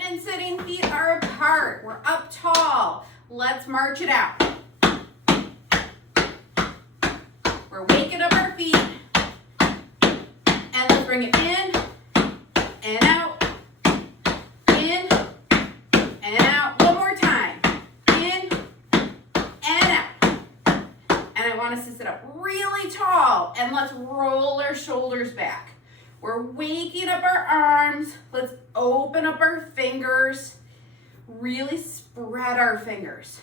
and sitting feet are apart. We're up tall. Let's march it out. We're waking up our feet. And let's bring it in and out, in and out. One more time. In and out. And I want us to sit up really tall. And let's roll our shoulders back. We're waking up our arms. Let's open up our fingers. Really spread our fingers.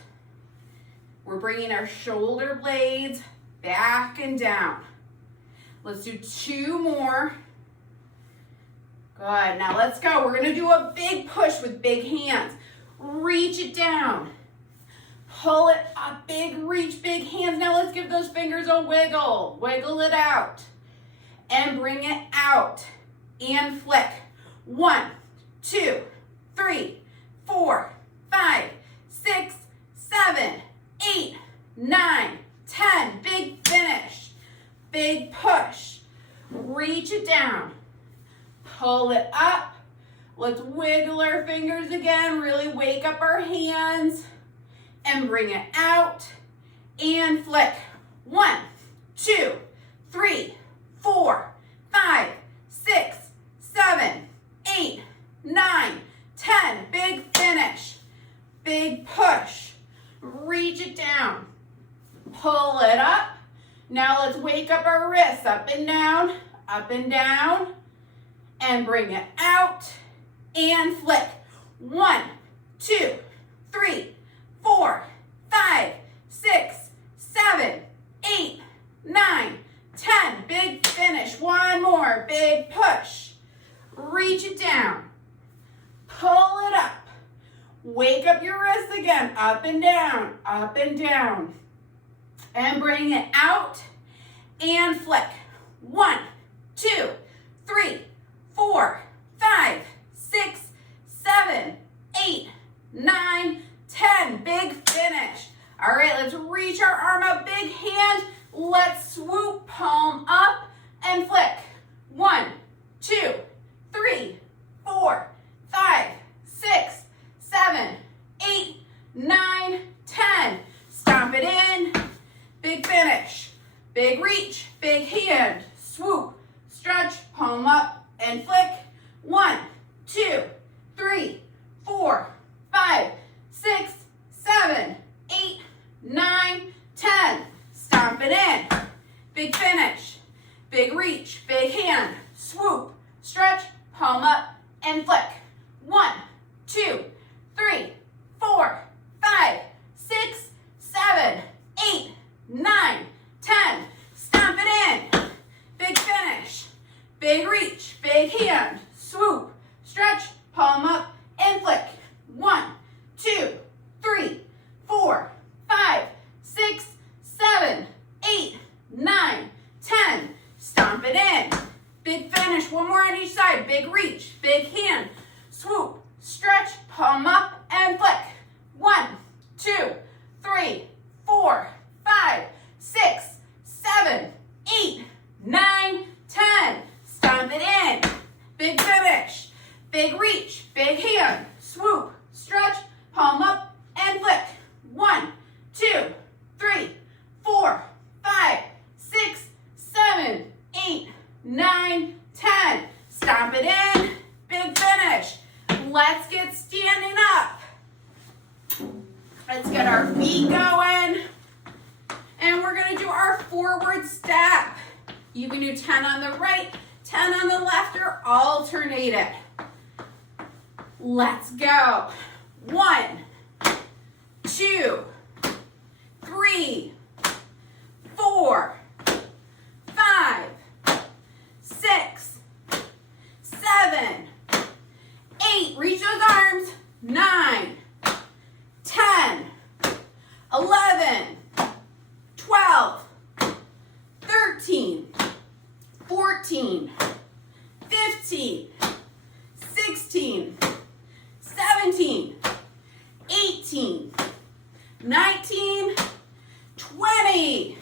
We're bringing our shoulder blades back and down. Let's do 2 more. Good. Now let's go. We're going to do a big push with big hands. Reach it down. Pull it up. Big reach, big hands. Now let's give those fingers a wiggle. Wiggle it out. And bring it out. And flick. 1, 2, 3, 4, 5, 6, 7, 8, 9, 10. Big finish. Big push. Reach it down. Pull it up. Let's wiggle our fingers again. Really wake up our hands. And bring it out. And flick. 1, 2, 3, 4, 5, 6, 7, 8, 9, 10. Big finish. Big push. Reach it down. Pull it up. Now let's wake up our wrists. Up and down, and bring it out. And flick. 1, 2, 3, 4, 5, 6, 7, 8, 9, 10. Big finish. One more. Big push. Reach it down. Pull it up. Wake up your wrists again. Up and down, and bring it out and flick. 1, 2, 3, 4, 5, 6, 7, 8, 9, 10. Big finish. All right, let's reach our arm up. Big hand. Let's swoop, palm up and flick. 1, 2, 3, 4, 5, 6, 7, 8, 9, 10. Stomp it in. Big finish. Big reach. Big hand. Swoop. Stretch. Palm up and flick. 1, 2, 3, 4, 5, 6, 7, 8, 9, 10. Stomp it in. Big finish. Big reach. Big hand. Swoop. Stretch. Palm up and flick. 1, 2, 3, 4, 5, 6, 7, 8, 9, 10. Stomp it in. Big finish. Big reach. Big hand. Swoop. Stretch. Palm up and flick. 1, 2, 3, 4, 5, 6, 7, 8, 9, 10. Stomp it in. Big finish. One more on each side. Big reach. Big hand. Swoop. Stretch. Palm up and flick. 1, 2, 3, 4, 5, 6, 7, 8, 9, 10. Stomp it in. Big finish. Big reach. Big hand. Swoop. Stretch. Palm up and flick. 1, 2, 3, 4, 5, 6, 7, 8, 9, 10. Stomp it in. Big finish. Let's get standing up. Let's get our feet going. And we're going to do our forward step. You can do 10 on the right, 10 on the left, or alternate it. Let's go. 1, 2, 3, 4, 5, 6, 7, 8. Reach those arms. 9, 10, 11, 12, 13, 14, 15, 16, 17, 18, 19, 20.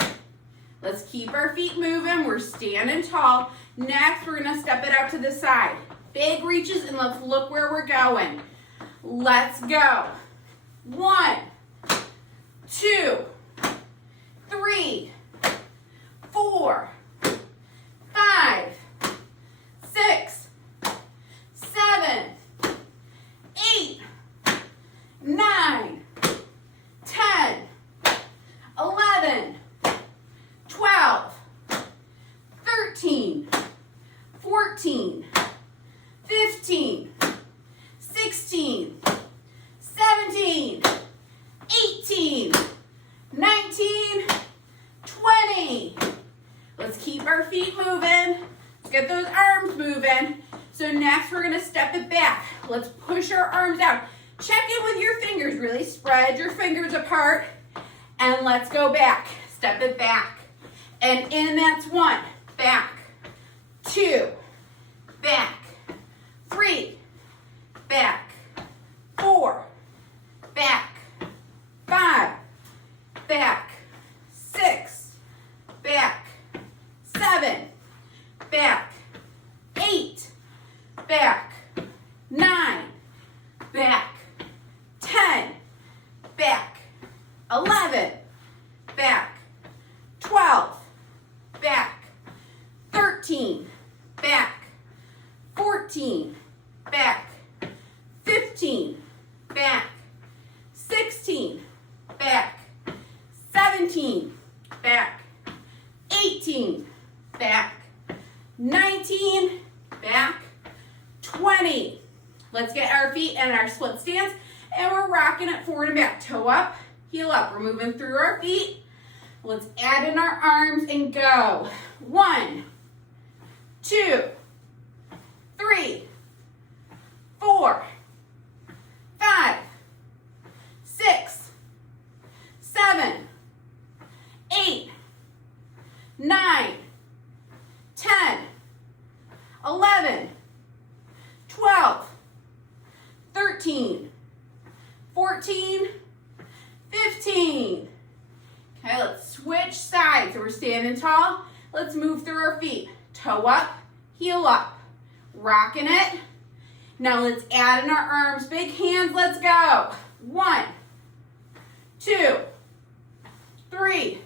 Let's keep our feet moving. We're standing tall. Next, we're going to step it out to the side. Big reaches, and let's look where we're going. Let's go. 1, 2, 3, 4, 5, 6, 7, 8, 9, 10, 11, 12, 13, 14, 15, 16, 17, 18, 19, 20. Let's keep our feet moving. Let's get those arms moving. So next we're going to step it back. Let's push our arms out. Check in with your fingers. Really spread your fingers apart. And let's go back. Step it back. And in, that's 1. Back. 2. Back. 3. Back. 4. Back. 5. Back. 6. Back. 7. Back. 8. Back. 9. Back. 10. Back. 11. Back. 12. Back. 13. Back. 14. Back. 15. Back. 16. Back. 17. Back. 18. Back. 19. Back. 20. Let's get our feet in our split stance, and we're rocking it forward and back. Toe up, heel up. We're moving through our feet. Let's add in our arms and go. 1, 2, 3, 4, 5, 6, 7, 8, 9, 10, 11, 12, 13, 14, 15. Okay, let's switch sides. So we're standing tall. Let's move through our feet. Toe up, heel up. Rocking it. Now let's add in our arms. Big hands, let's go. 1, 2, 3,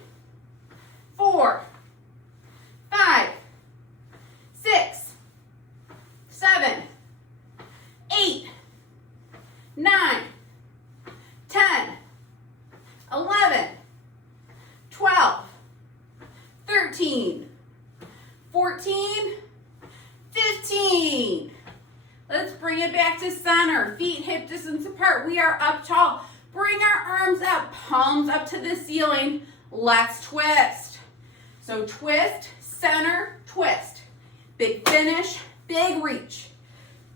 4, 5, 6, 7, 8, 9, 10, 11, 12, 13, 14, 15. Let's bring it back to center. Feet hip distance apart. We are up tall. Bring our arms up, palms up to the ceiling. Let's twist. So twist, center, twist. Big finish, big reach.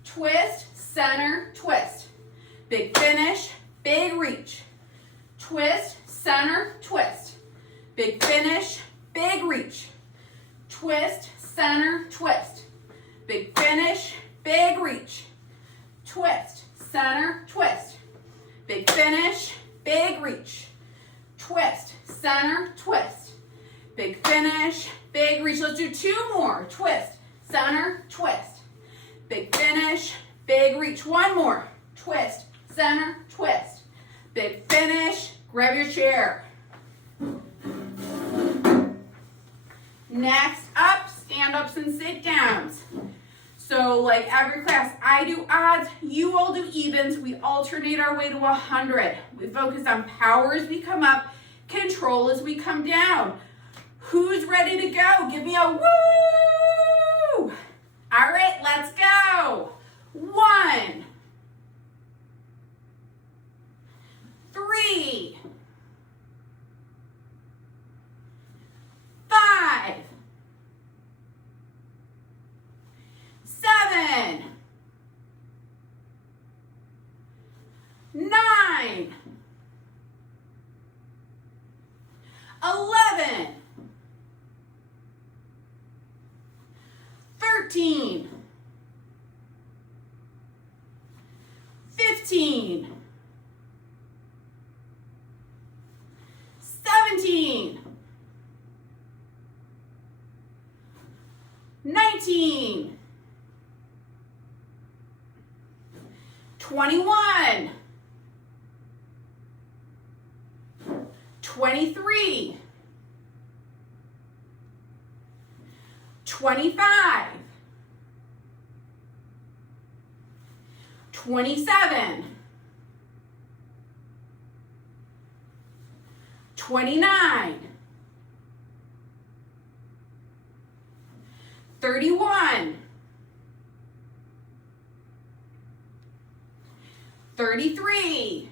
Twist, center, twist. Big finish, big reach. Twist, center, twist. Big finish, big reach. Twist, center, twist. Big finish, big reach. Twist, center, twist. Big finish, big reach. Twist, center, twist. Big finish, big reach. Let's do 2 more. Twist, center, twist. Big finish, big reach. 1 more. Twist, center, twist. Big finish. Grab your chair. Next up, stand-ups and sit-downs. So like every class, I do odds, you all do evens. We alternate our way to 100. We focus on power as we come up, control as we come down. Who's ready to go? Give me a woo! All right, let's go. 1, 3, 5, 7, 9, 11, 13, 15, 17, 19, 21, 23, 25, 27, 29, 31, 33,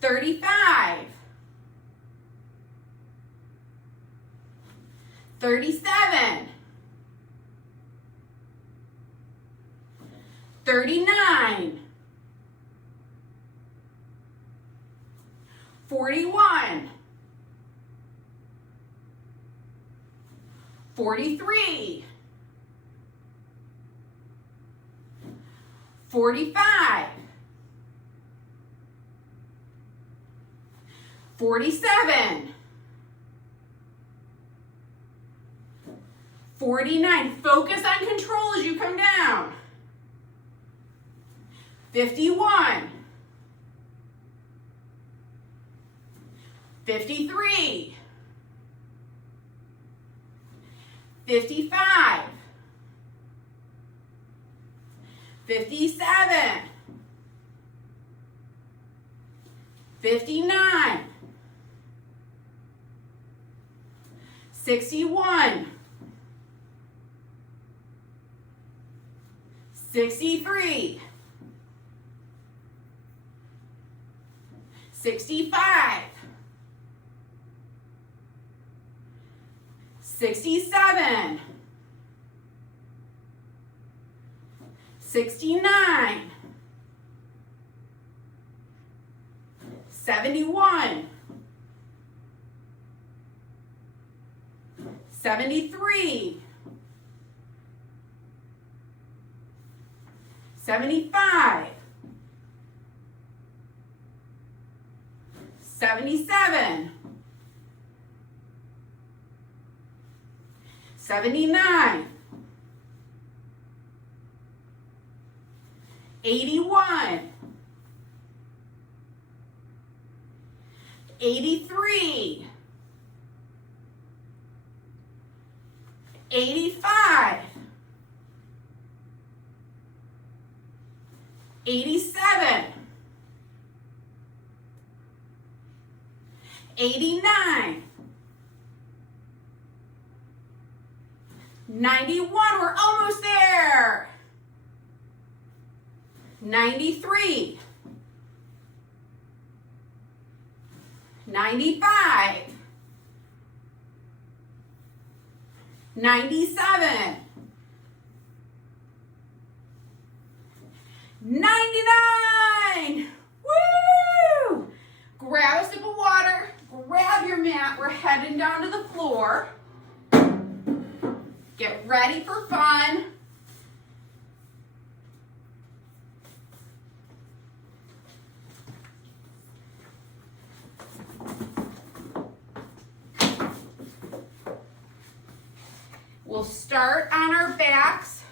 35, 37, 39, 41, 43, 45, 47, 49. Focus on control as you come down. 51, 53, 55, 57, 59, 61, 63, 65, 67, 69, 71, 73, 75, 77, 79, 81, 83, 85, 87, 89, 91, we're almost there. 93, 95, 97, 99. Woo! Grab a sip of water, grab your mat. We're heading down to the floor. Get ready for fun. We'll start on our backs.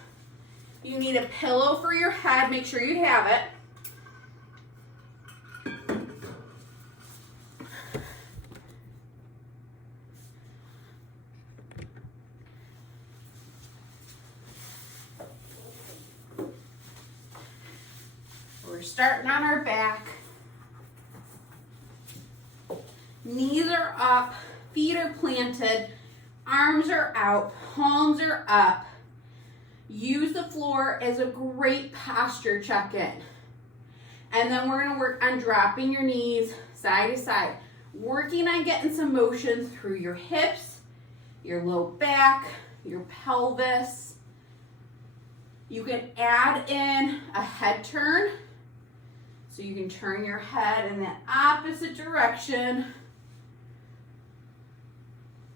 You need a pillow for your head. Make sure you have it. We're starting on our back. Knees are up, feet are planted, arms are out, palms are up. Use the floor as a great posture check-in. And then we're gonna work on dropping your knees side to side, working on getting some motion through your hips, your low back, your pelvis. You can add in a head turn. So you can turn your head in the opposite direction.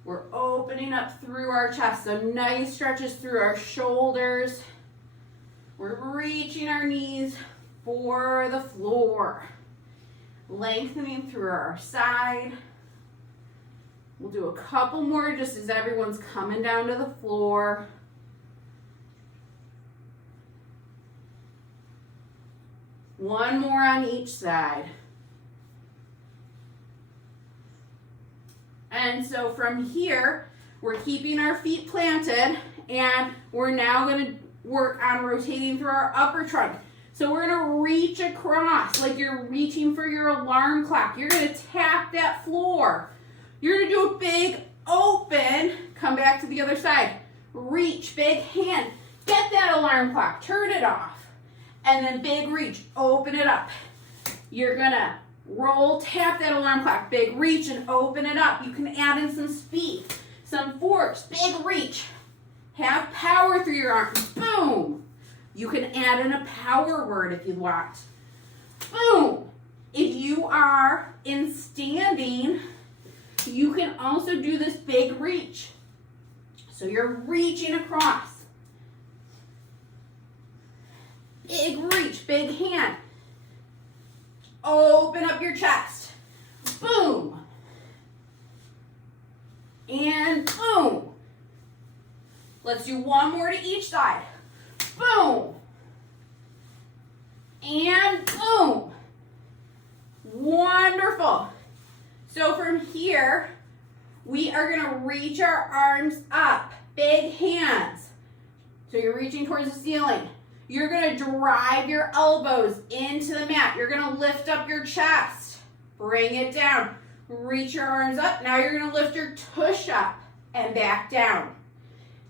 We're opening up through our chest, so nice stretches through our shoulders. We're reaching our knees for the floor. Lengthening through our side. We'll do a couple more just as everyone's coming down to the floor. One more on each side. And so from here, we're keeping our feet planted, and we're now going to work on rotating through our upper trunk. So we're going to reach across like you're reaching for your alarm clock. You're going to tap that floor. You're going to do a big open, come back to the other side. Reach, big hand, get that alarm clock, turn it off. And then big reach, open it up. You're going to roll, tap that alarm clock, big reach and open it up. You can add in some speed, some force, big reach. Have power through your arms, boom. You can add in a power word if you want. Boom. If you are in standing, you can also do this big reach. So you're reaching across. Big reach, big hand. Open up your chest. Boom. And boom. Let's do one more to each side. Boom. And boom. Wonderful. So from here, we are going to reach our arms up. Big hands. So you're reaching towards the ceiling. You're going to drive your elbows into the mat. You're going to lift up your chest. Bring it down. Reach your arms up. Now you're going to lift your tush up and back down.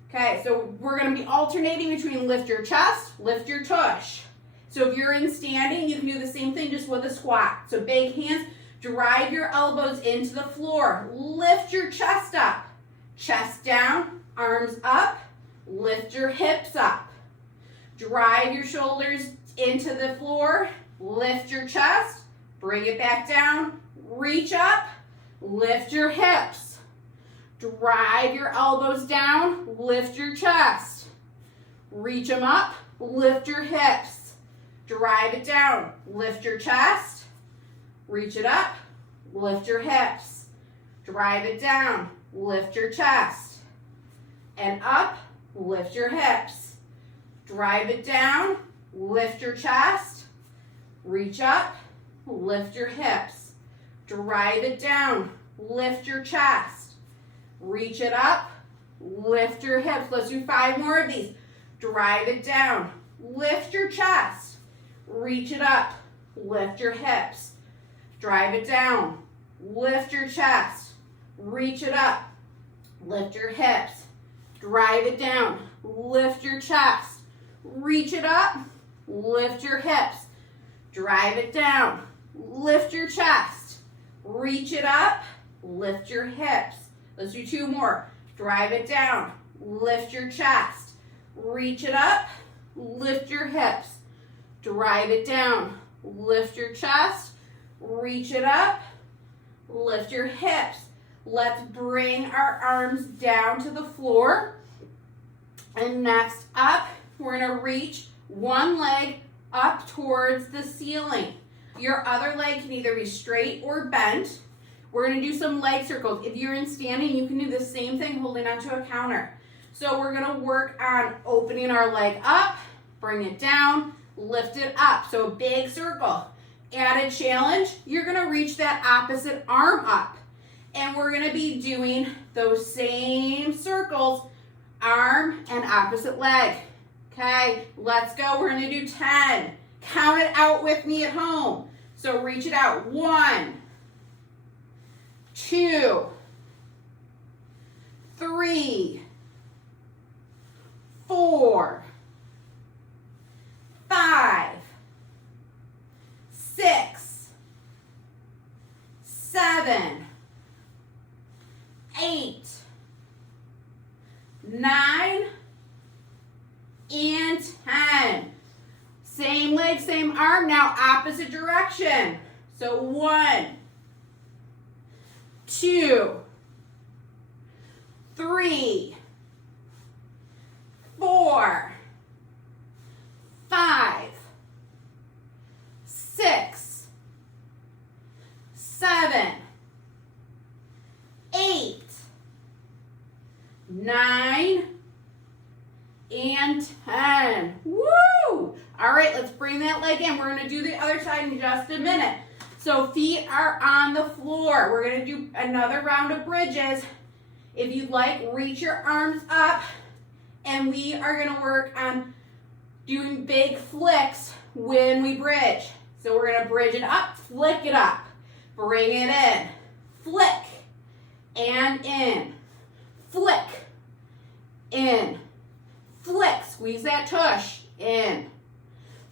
Okay, so we're going to be alternating between lift your chest, lift your tush. So if you're in standing, you can do the same thing just with a squat. So big hands, drive your elbows into the floor. Lift your chest up. Chest down, arms up, lift your hips up. Drive your shoulders into the floor, lift your chest, bring it back down, reach up, lift your hips. Drive your elbows down, lift your chest. Reach them up, lift your hips. Drive it down, lift your chest. Reach it up, lift your hips. Drive it down, lift your chest. And up, lift your hips. Drive it down, lift your chest. Reach up, lift your hips. Drive it down, lift your chest. Reach it up, lift your hips. Let's do 5 more of these. Drive it down, lift your chest. Reach it up, lift your hips. Drive it down, lift your chest. Reach it up, lift your hips. Drive it down, lift your chest. Reach it up, lift your hips. Drive it down, lift your chest. Reach it up, lift your hips. Let's do 2 more. Drive it down, lift your chest. Reach it up, lift your hips. Drive it down, lift your chest. Reach it up, lift your hips. Let's bring our arms down to the floor. And next up, we're going to reach one leg up towards the ceiling. Your other leg can either be straight or bent. We're going to do some leg circles. If you're in standing, you can do the same thing holding onto a counter. So we're going to work on opening our leg up, bring it down, lift it up. So a big circle. Added challenge, you're going to reach that opposite arm up. And we're going to be doing those same circles, arm and opposite leg. Okay, let's go. We're going to do 10. Count it out with me at home. So reach it out. 1, 2, 3, 4, 5, 6, 7, 8, 9, and 10. Same leg, same arm, now opposite direction. So 1, 2, 3, 4, 5, 6, 7, 8, 9, and 10. Woo! All right, let's bring that leg in. We're gonna do the other side in just a minute. So feet are on the floor. We're gonna do another round of bridges. If you'd like, reach your arms up, and we are gonna work on doing big flicks when we bridge. So we're gonna bridge it up, flick it up, bring it in, flick, and in, flick, in, flick, squeeze that tush, in,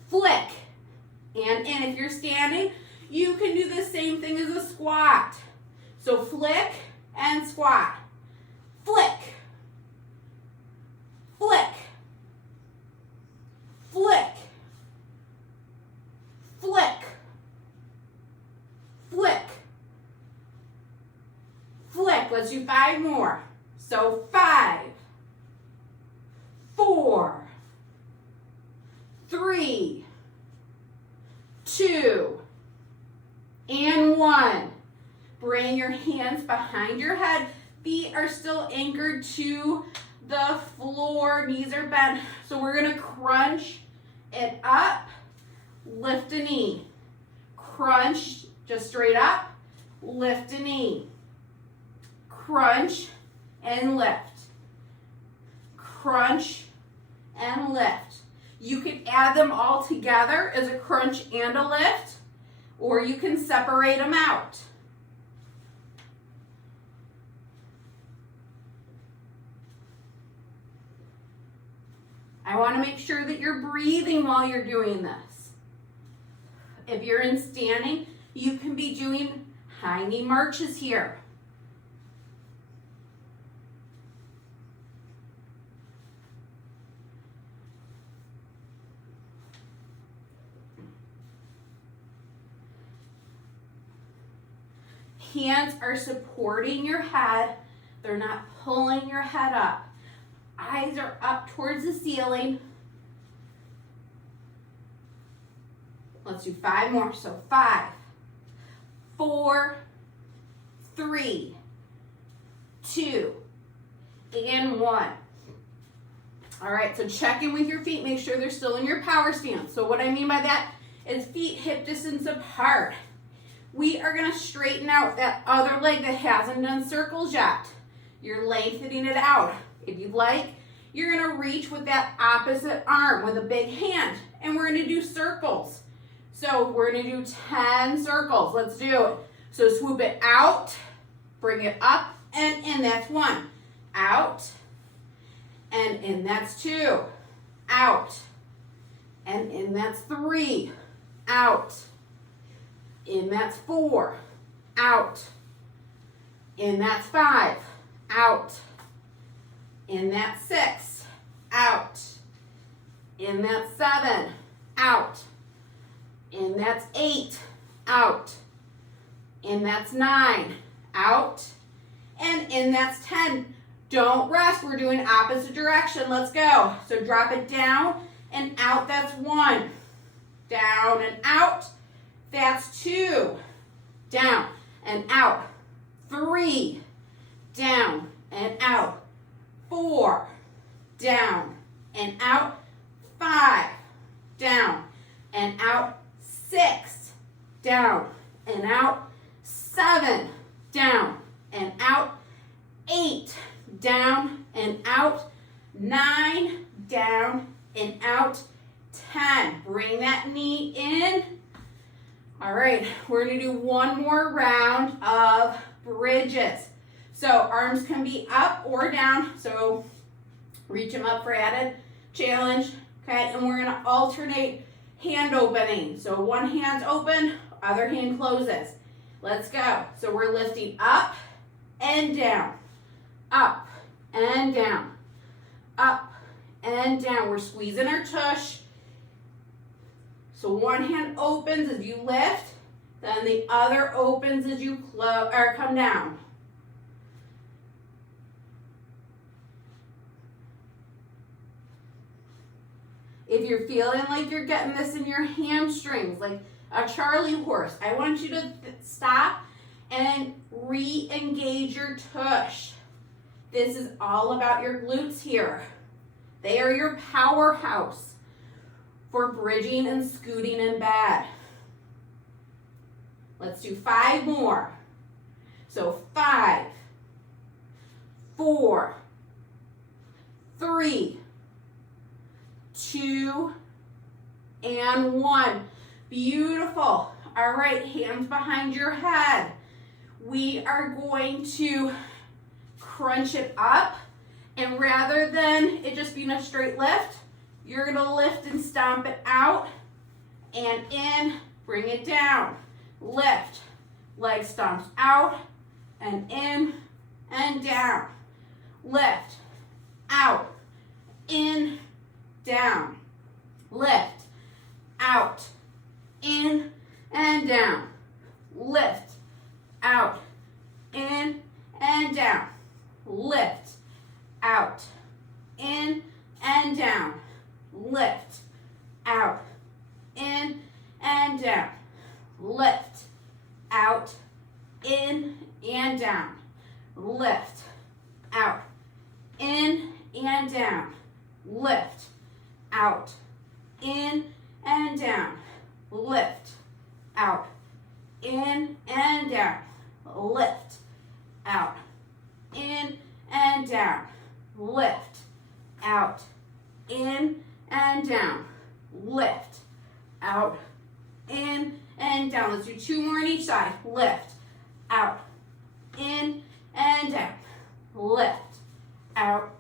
flick, and in. If you're standing, you can do the same thing as a squat. So flick and squat, flick, flick, flick, flick, flick, flick. Let's do 5 more. So 5, 4, 3, 2, and 1. Bring your hands behind your head. Feet are still anchored to the floor. Knees are bent. So we're going to crunch it up, lift a knee. Crunch just straight up, lift a knee. Crunch and lift. Crunch and lift. You can add them all together as a crunch and a lift, or you can separate them out. I want to make sure that you're breathing while you're doing this. If you're in standing, you can be doing high knee marches here. Hands are supporting your head. They're not pulling your head up. Eyes are up towards the ceiling. Let's do 5 more. So 5, 4, 3, 2, and 1. All right, so check in with your feet. Make sure they're still in your power stance. So what I mean by that is feet hip distance apart. We are going to straighten out that other leg that hasn't done circles yet. You're lengthening it out. If you'd like, you're going to reach with that opposite arm with a big hand, and we're going to do circles. So we're going to do 10 circles. Let's do it. So swoop it out, bring it up and in. That's 1. Out and in. That's 2. Out and in. That's 3. Out. In. That's 4. Out. In. That's 5. Out. In. That's 6. Out. In. That's 7. Out. In. That's 8. Out. In. That's 9. Out. And in. That's 10. Don't rest. We're doing opposite direction. Let's go. So drop it down and out. That's 1. Down and out. That's 2. Down and out. 3. Down and out. 4. Down and out. 5. Down and out. 6. Down and out. 7. Down and out. 8. Down and out. 9. Down and out. 10. Bring that knee in. All right, we're going to do one more round of bridges. So arms can be up or down. So reach them up for added challenge. Okay, and we're going to alternate hand opening. So one hand's open, other hand closes. Let's go. So we're lifting up and down, up and down, up and down. We're squeezing our tush. So one hand opens as you lift, then the other opens as you come down. If you're feeling like you're getting this in your hamstrings, like a Charlie horse, I want you to stop and re-engage your tush. This is all about your glutes here. They are your powerhouse. for bridging and scooting in bed. Let's do 5 more. So 5, 4, 3, 2, and 1. Beautiful. All right, hands behind your head. We are going to crunch it up, and rather than it just being a straight lift, you're gonna lift and stomp it out and in, bring it down. Lift, leg stomps out and in and down. Lift, out, in, down. Lift, out, in, and down. Lift, out, in, and down. Lift, out, in, and down. Lift, out, in, and down. Lift, out, in, and down. Lift, out, in, and down. Lift, out, in, and down. Lift, out, in, and down. Lift, out, in, and down. Lift, out, in, and down. Lift, out, in, and down. Let's do 2 more on each side. Lift, out, in, and down. Lift, out,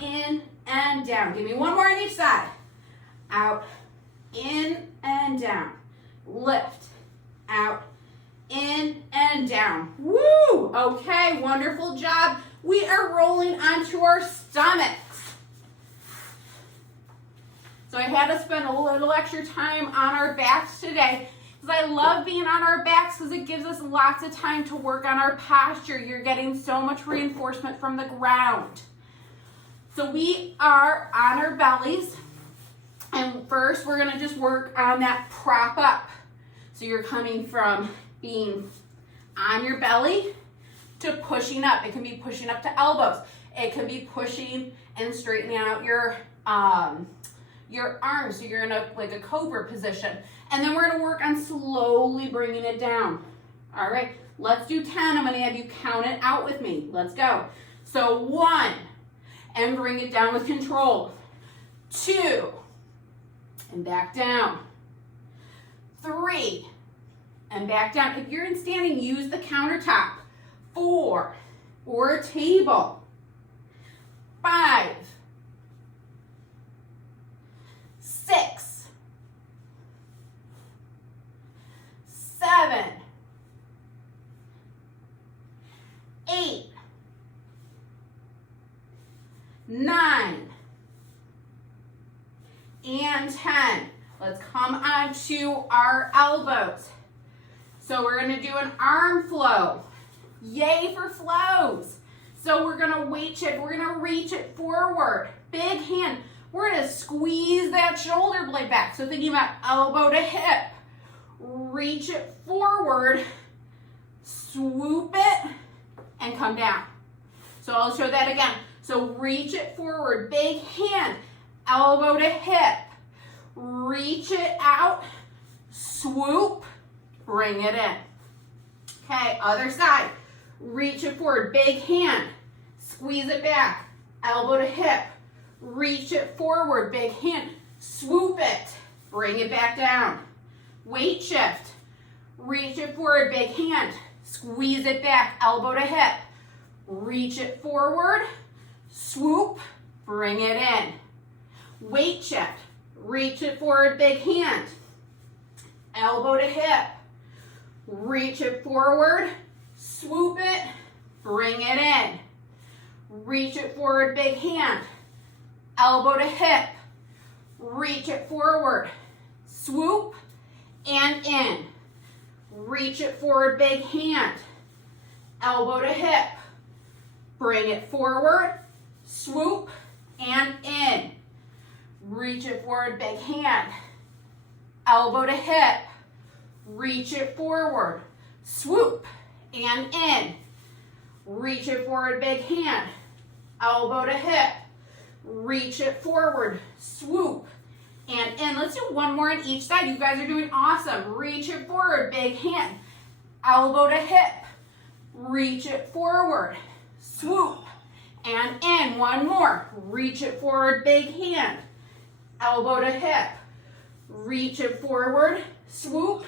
in, and down. Give me 1 more on each side. Out, in, and down. Lift, out, in, and down. Woo! Okay, wonderful job. We are rolling onto our stomachs. So I had to spend a little extra time on our backs today because I love being on our backs because it gives us lots of time to work on our posture. You're getting so much reinforcement from the ground. So we are on our bellies, and first we're going to just work on that prop up. So you're coming from being on your belly to pushing up. It can be pushing up to elbows. It can be pushing and straightening out your arms, so you're in a cobra position. And then we're gonna work on slowly bringing it down. All right, let's do 10. I'm gonna have you count it out with me. Let's go. So 1, and bring it down with control. 2, and back down. 3, and back down. If you're in standing, use the countertop. 4, or a table. 5, 6, 7, 8, 9, and 10. Let's come on to our elbows. So we're going to do an arm flow. Yay for flows. So we're going to weight shift. We're going to reach it forward. Big hand. We're going to squeeze that shoulder blade back. So thinking about elbow to hip. Reach it forward. Swoop it and come down. So I'll show that again. So reach it forward. Big hand. Elbow to hip. Reach it out. Swoop. Bring it in. Okay, other side. Reach it forward. Big hand. Squeeze it back. Elbow to hip. Reach it forward. Big hand. Swoop it. Bring it back down. Weight shift. Reach it forward. Big hand. Squeeze it back. Elbow to hip. Reach it forward. Swoop. Bring it in. Weight shift. Reach it forward. Big hand. Elbow to hip. Reach it forward. Swoop it. Bring it in. Reach it forward. Big hand. Elbow to hip. Reach it forward. Swoop and in. Reach it forward. Big hand. Elbow to hip. Bring it forward. Swoop and in. Reach it forward. Big hand. Elbow to hip. Reach it forward. Swoop and in. Reach it forward. Big hand. Elbow to hip. Reach it forward. Swoop and in. Let's do one more on each side. You guys are doing awesome. Reach it forward, big hand. Elbow to hip. Reach it forward. Swoop. And in. One more. Reach it forward, big hand. Elbow to hip. Reach it forward. Swoop.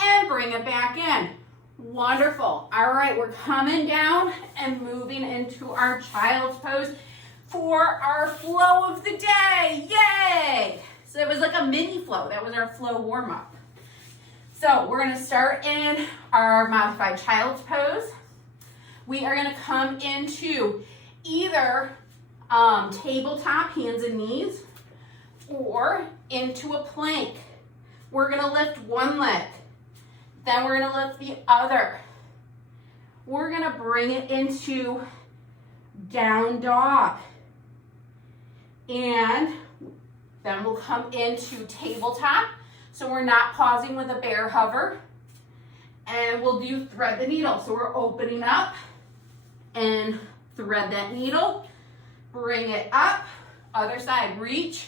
And bring it back in. Wonderful. All right, we're coming down and moving into our child's pose for our flow of the day. Yay! So it was like a mini flow. That was our flow warm-up. So we're going to start in our modified child's pose. We are going to come into either tabletop, hands and knees, or into a plank. We're going to lift one leg. Then we're going to lift the other. We're going to bring it into down dog. And then we'll come into tabletop. So we're not pausing with a bear hover. And we'll do thread the needle. So we're opening up and thread that needle. Bring it up. Other side, reach.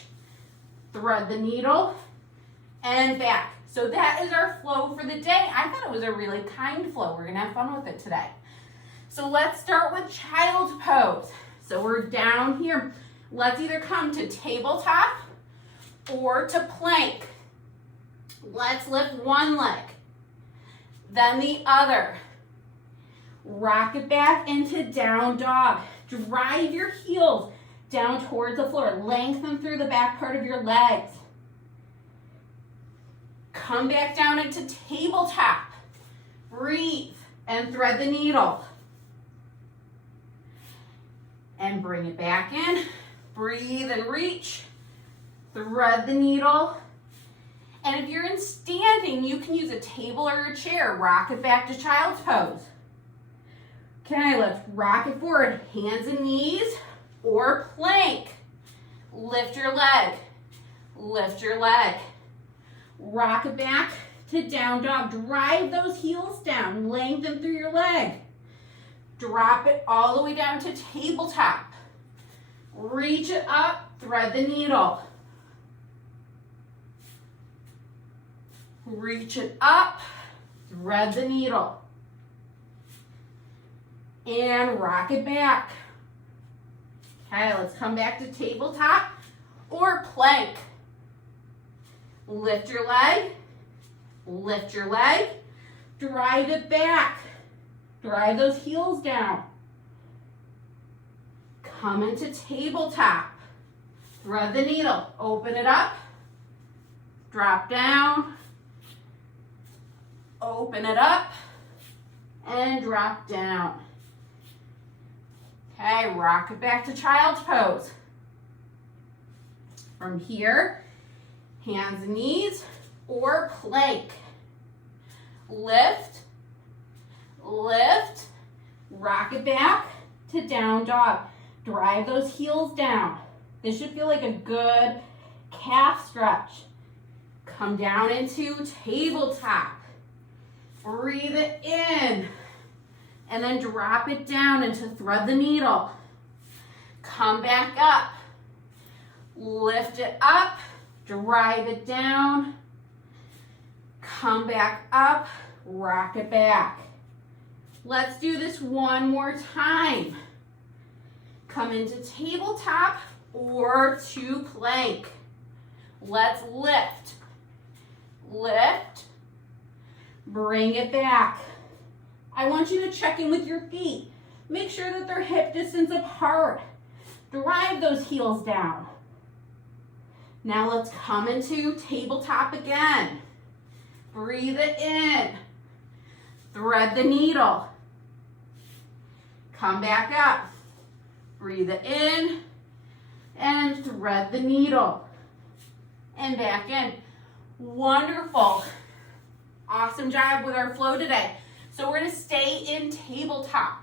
Thread the needle. And back. So that is our flow for the day. I thought it was a really kind flow. We're going to have fun with it today. So let's start with child's pose. So we're down here. Let's either come to tabletop or to plank. Let's lift one leg, then the other. Rock it back into down dog. Drive your heels down towards the floor. Lengthen through the back part of your legs. Come back down into tabletop. Breathe and thread the needle. And bring it back in. Breathe and reach. Thread the needle. And if you're in standing, you can use a table or a chair. Rock it back to child's pose. Can I lift? Rock it forward. Hands and knees or plank. Lift your leg. Lift your leg. Rock it back to down dog. Drive those heels down. Lengthen through your leg. Drop it all the way down to tabletop. Reach it up. Thread the needle. Reach it up. Thread the needle. And rock it back. Okay, let's come back to tabletop or plank. Lift your leg, drive it back, drive those heels down. Come into tabletop, thread the needle, open it up, drop down, open it up, and drop down. Okay, rock it back to child's pose. From here, hands and knees or plank. Lift, lift, rock it back to down dog. Drive those heels down. This should feel like a good calf stretch. Come down into tabletop. Breathe it in. And then drop it down into thread the needle. Come back up. Lift it up. Drive it down. Come back up. Rock it back. Let's do this one more time. Come into tabletop or to plank. Let's lift. Lift. Bring it back. I want you to check in with your feet. Make sure that they're hip distance apart. Drive those heels down. Now let's come into tabletop again. Breathe it in. Thread the needle. Come back up. Breathe it in and thread the needle. And back in. Wonderful. Awesome job with our flow today. So we're going to stay in tabletop.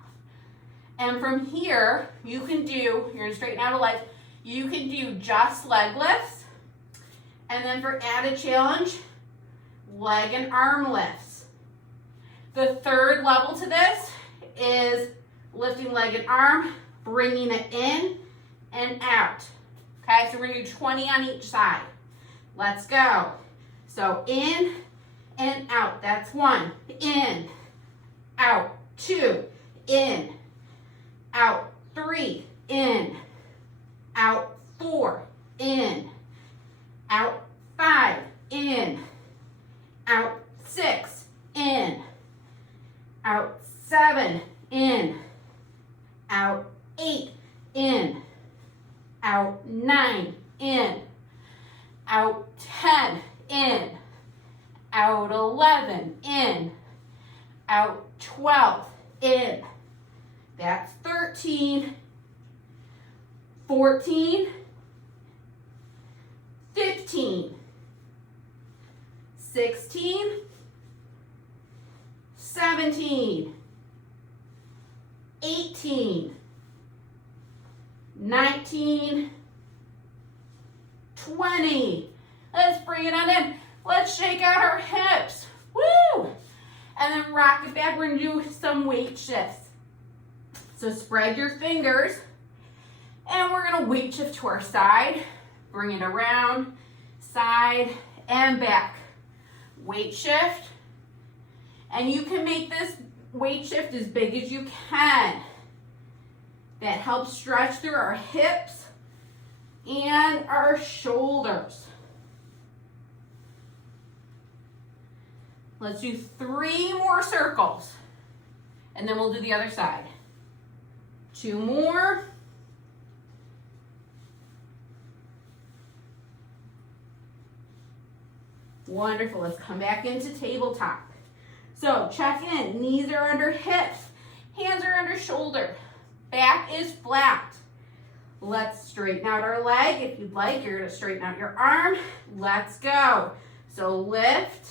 And from here, you can do, you're going to straighten out a leg, you can do just leg lifts. And then for added challenge, leg and arm lifts. The third level to this is lifting leg and arm, bringing it in and out. Okay, so we're going to do 20 on each side. Let's go. So in and out. That's 1. In, out. 2. In, out. 3. In, out. 4. In, out. 5. In, out. 6. In, out. 7. In, out. 8. In, out. 9. In, out. 10. In, out. 11. In, out. 12. In. That's 13. 14. 15. 16. 17. 18. 19. 20. Let's bring it on in. Let's shake out our hips. Woo! And then rock it back. We're going to do some weight shifts. So spread your fingers. And we're going to weight shift to our side. Bring it around, side, and back. Weight shift. And you can make this weight shift as big as you can. That helps stretch through our hips and our shoulders. Let's do 3 more circles. And then we'll do the other side. 2 more. Wonderful. Let's come back into tabletop. So check in. Knees are under hips. Hands are under shoulder. Back is flat. Let's straighten out our leg. If you'd like, you're going to straighten out your arm. Let's go. So lift.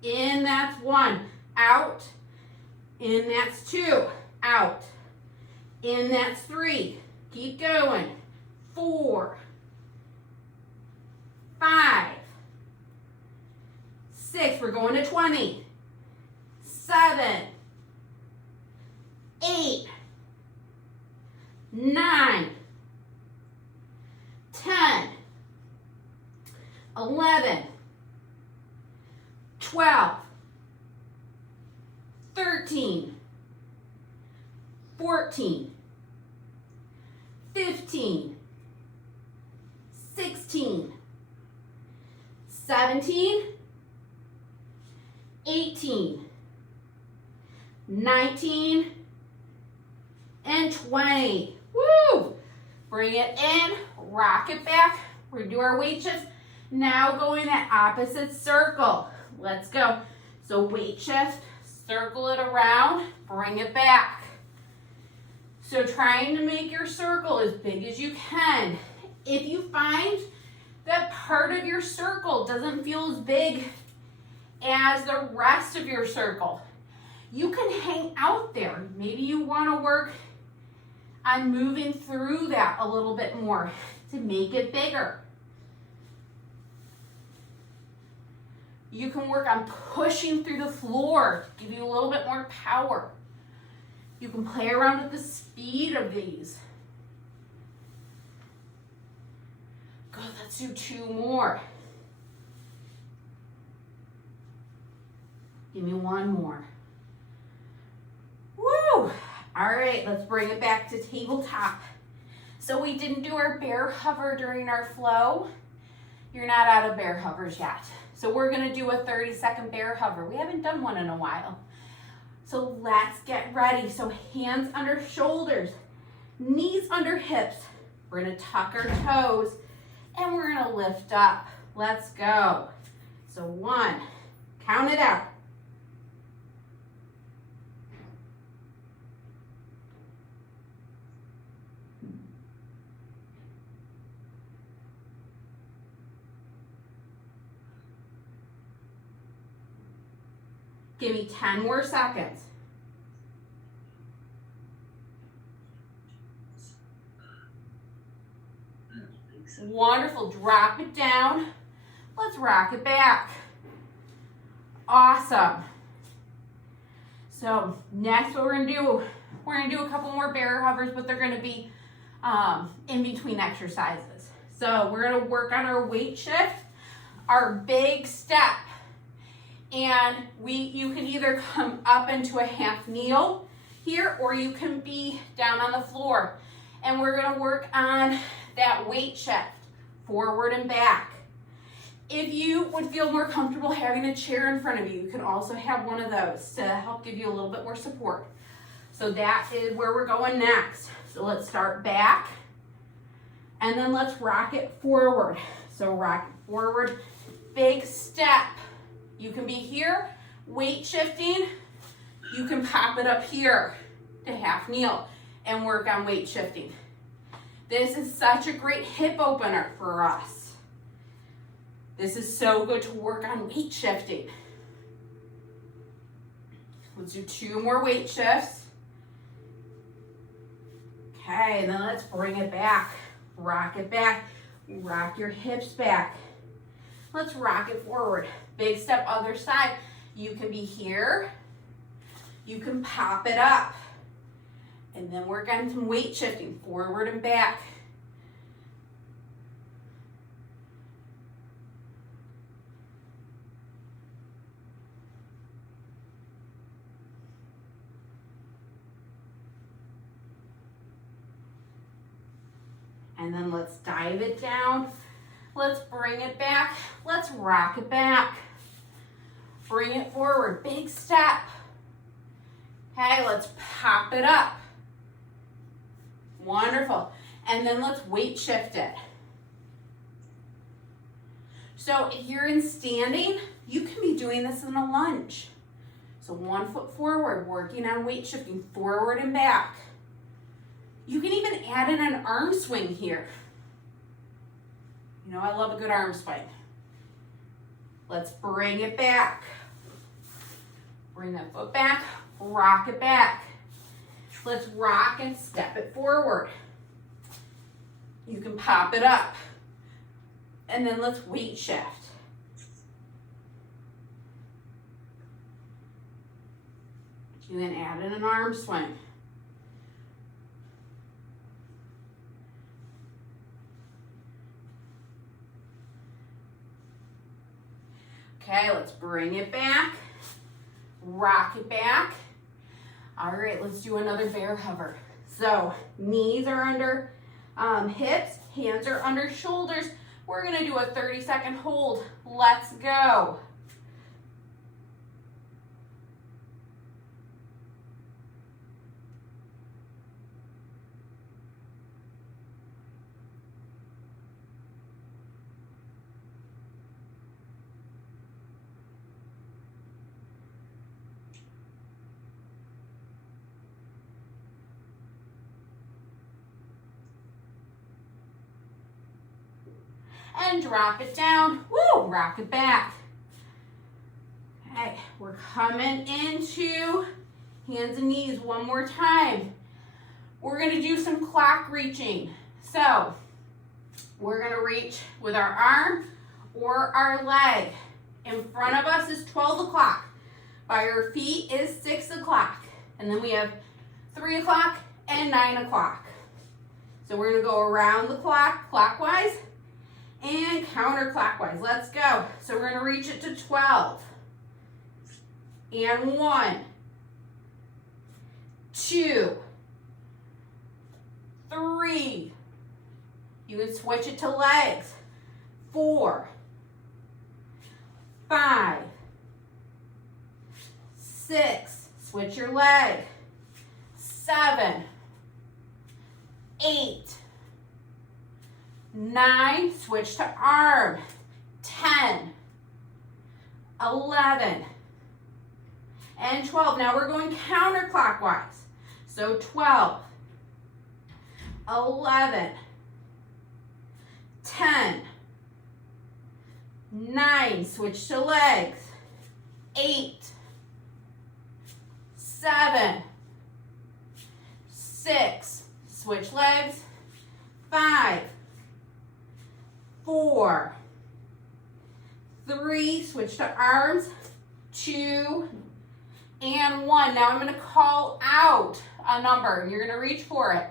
In, that's 1. Out. In, that's 2. Out. In, that's 3. Keep going. 4. 5. 6. We're going to 20. 7. 8. 9. 10. 11. 12. 13. 14. 15. 16. 17. 18. 19. And 20. Woo! Bring it in, rock it back. We're gonna do our weight shifts. Now go in that opposite circle. Let's go. So weight shift, circle it around, bring it back. So trying to make your circle as big as you can. If you find that part of your circle doesn't feel as big as the rest of your circle, you can hang out there. Maybe you want to work on moving through that a little bit more to make it bigger. You can work on pushing through the floor, give you a little bit more power. You can play around with the speed of these. Good, let's do 2 more. Give me 1 more. Woo! All right, let's bring it back to tabletop. So we didn't do our bear hover during our flow. You're not out of bear hovers yet. So we're gonna do a 30-second bear hover. We haven't done one in a while. So let's get ready. So hands under shoulders, knees under hips. We're gonna tuck our toes and we're gonna lift up. Let's go. So 1, count it out. 10 more seconds. Wonderful. Drop it down. Let's rock it back. Awesome. So next what we're going to do a couple more bear hovers, but they're going to be in between exercises. So we're going to work on our weight shift. our big step. And you can either come up into a half kneel here, or you can be down on the floor. And we're gonna work on that weight shift, forward and back. If you would feel more comfortable having a chair in front of you, you can also have one of those to help give you a little bit more support. So that is where we're going next. So let's start back, and then let's rock it forward. So rock it forward, big step. You can be here, weight shifting. You can pop it up here to half kneel and work on weight shifting. This is such a great hip opener for us. This is so good to work on weight shifting. Let's do 2 more weight shifts. Okay, and then let's bring it back. Rock it back. Rock your hips back. Let's rock it forward. Big step, other side. You can be here. You can pop it up. And then work on some weight shifting, forward and back. And then let's dive it down. Let's bring it back. Let's rock it back. Bring it forward, big step. Okay, let's pop it up. Wonderful. And then let's weight shift it. So if you're in standing, you can be doing this in a lunge. So 1 foot forward, working on weight shifting forward and back. You can even add in an arm swing here. You know, I love a good arm swing. Let's bring it back. Bring that foot back, rock it back. Let's rock and step it forward. You can pop it up. And then let's weight shift. You can add in an arm swing. Okay, let's bring it back, rock it back. All right, let's do another bear hover. So knees are under hips, hands are under shoulders. We're gonna do a 30-second hold. Let's go. And drop it down. Woo, rock it back. Okay, we're coming into hands and knees one more time. We're gonna do some clock reaching. So we're gonna reach with our arm or our leg. In front of us is 12 o'clock. By our feet is 6 o'clock. And then we have 3 o'clock and 9 o'clock. So we're gonna go around the clock, clockwise, and counterclockwise. Let's go. So we're going to reach it to 12. And 1, 2, 3. You can switch it to legs. 4, 5, 6. Switch your leg. 7, 8, 9, switch to arm. 10, 11, and 12. Now we're going counterclockwise. So 12, 11, 10, 9, switch to legs. 8, 7, 6, switch legs. 5, 4, 3, switch to arms. 2, and 1. Now I'm going to call out a number, and you're going to reach for it.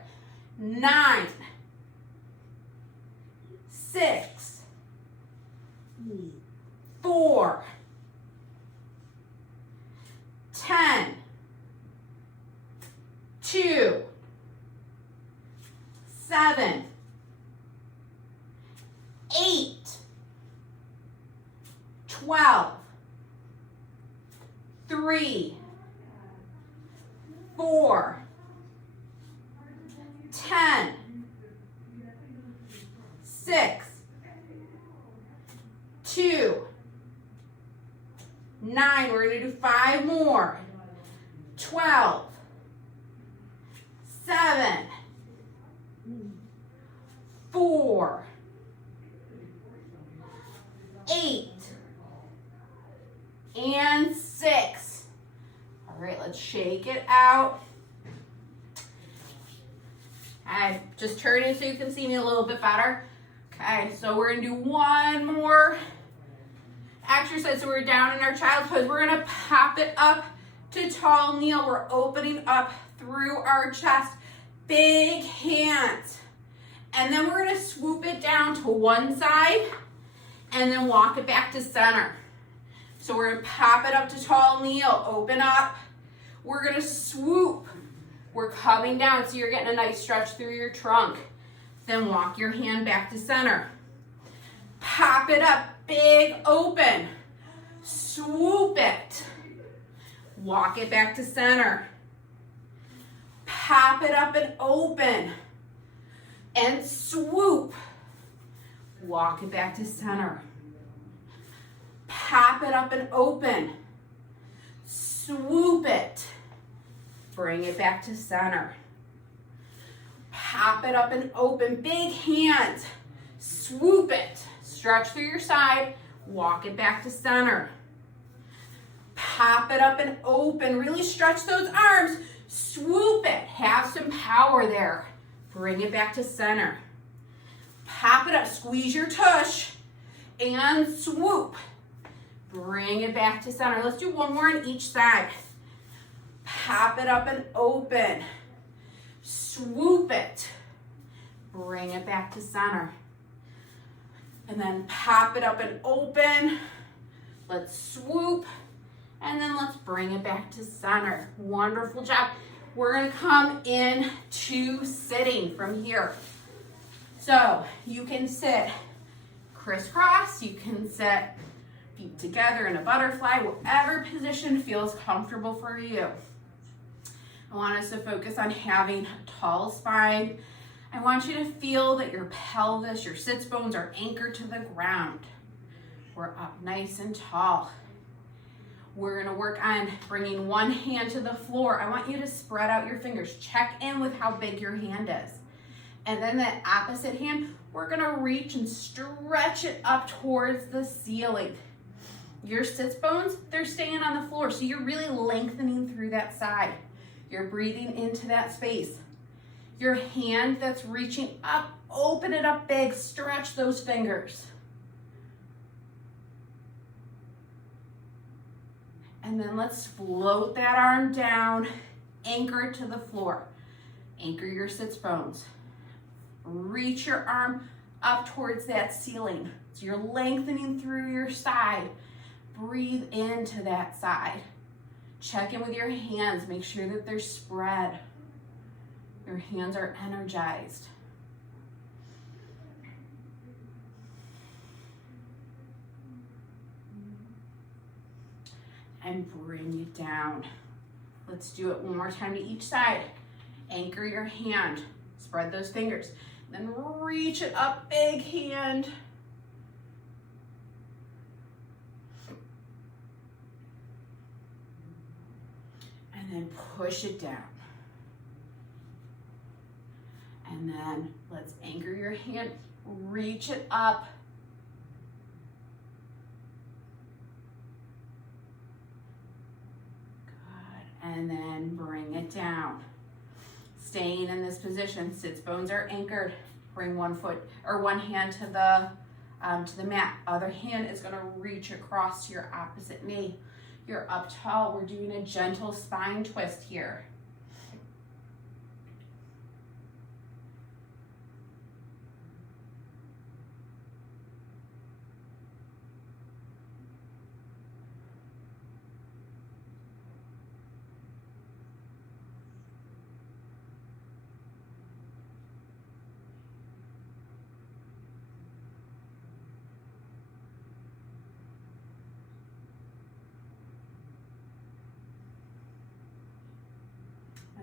9, 6, 4, 10, 2, 7, 8, 12, 3, 4, 10, 6, 2, 9. We're going to do 5 more. 12, 7, 4, 8, and 6. All right, let's shake it out. Okay, just turn it so you can see me a little bit better. Okay, so we're gonna do one more exercise. So we're down in our child's pose. We're gonna pop it up to tall kneel. We're opening up through our chest, big hands. And then we're gonna swoop it down to one side and then walk it back to center. So we're gonna pop it up to tall kneel, open up. We're gonna swoop. We're coming down, so you're getting a nice stretch through your trunk. Then walk your hand back to center. Pop it up, big open. Swoop it. Walk it back to center. Pop it up and open. And swoop. Walk it back to center. Pop it up and open. Swoop it. Bring it back to center. Pop it up and open. Big hands. Swoop it. Stretch through your side. Walk it back to center. Pop it up and open. Really stretch those arms. Swoop it. Have some power there. Bring it back to center. Pop it up. Squeeze your tush. And swoop. Bring it back to center. Let's do one more on each side. Pop it up and open. Swoop it. Bring it back to center. And then pop it up and open. Let's swoop. And then let's bring it back to center. Wonderful job. We're going to come in to sitting from here. So you can sit crisscross. You can sit feet together in a butterfly, whatever position feels comfortable for you. I want us to focus on having a tall spine. I want you to feel that your pelvis, your sits bones are anchored to the ground. We're up nice and tall. We're gonna work on bringing one hand to the floor. I want you to spread out your fingers. Check in with how big your hand is. And then that opposite hand, we're gonna reach and stretch it up towards the ceiling. Your sits bones, they're staying on the floor, so you're really lengthening through that side. You're breathing into that space. Your hand that's reaching up, open it up big, stretch those fingers. And then let's float that arm down, anchor it to the floor. Anchor your sits bones. Reach your arm up towards that ceiling. So you're lengthening through your side. Breathe into that side. Check in with your hands. Make sure that they're spread. Your hands are energized. And bring it down. Let's do it one more time to each side. Anchor your hand. Spread those fingers. Then reach it up, big hand. And then push it down. And then let's anchor your hand, reach it up. Good. And then bring it down. Staying in this position, sits bones are anchored. Bring one foot or one hand to the mat. Other hand is gonna reach across to your opposite knee. You're up tall. We're doing a gentle spine twist here.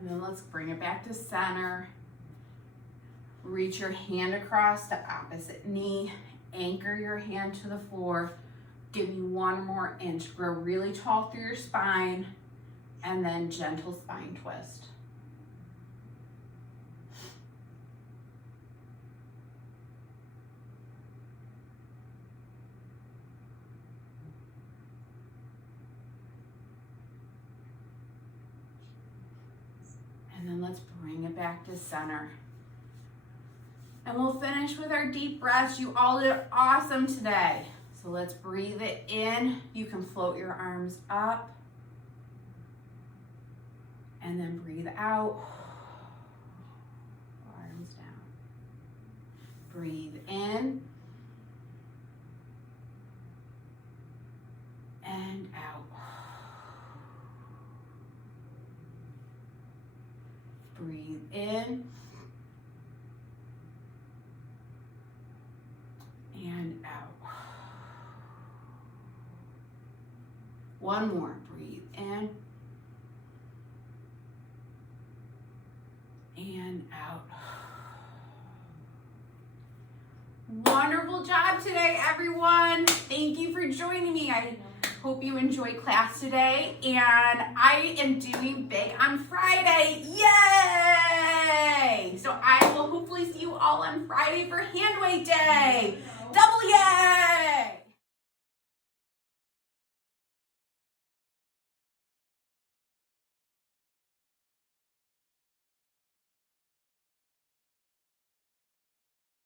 And then let's bring it back to center. Reach your hand across the opposite knee. Anchor your hand to the floor. Give me 1 more inch. Grow really tall through your spine. And then gentle spine twist. And then let's bring it back to center. And we'll finish with our deep breaths. You all did awesome today. So let's breathe it in. You can float your arms up. And then breathe out. Arms down. Breathe in. And out. Breathe in. And out. One more. Breathe in. And out. Wonderful job today, everyone. Thank you for joining me. I hope you enjoyed class today. And I am doing big on Friday. Yay! So I will hopefully see you all on Friday for hand weight day. Double yay!